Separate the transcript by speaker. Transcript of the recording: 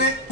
Speaker 1: 했네.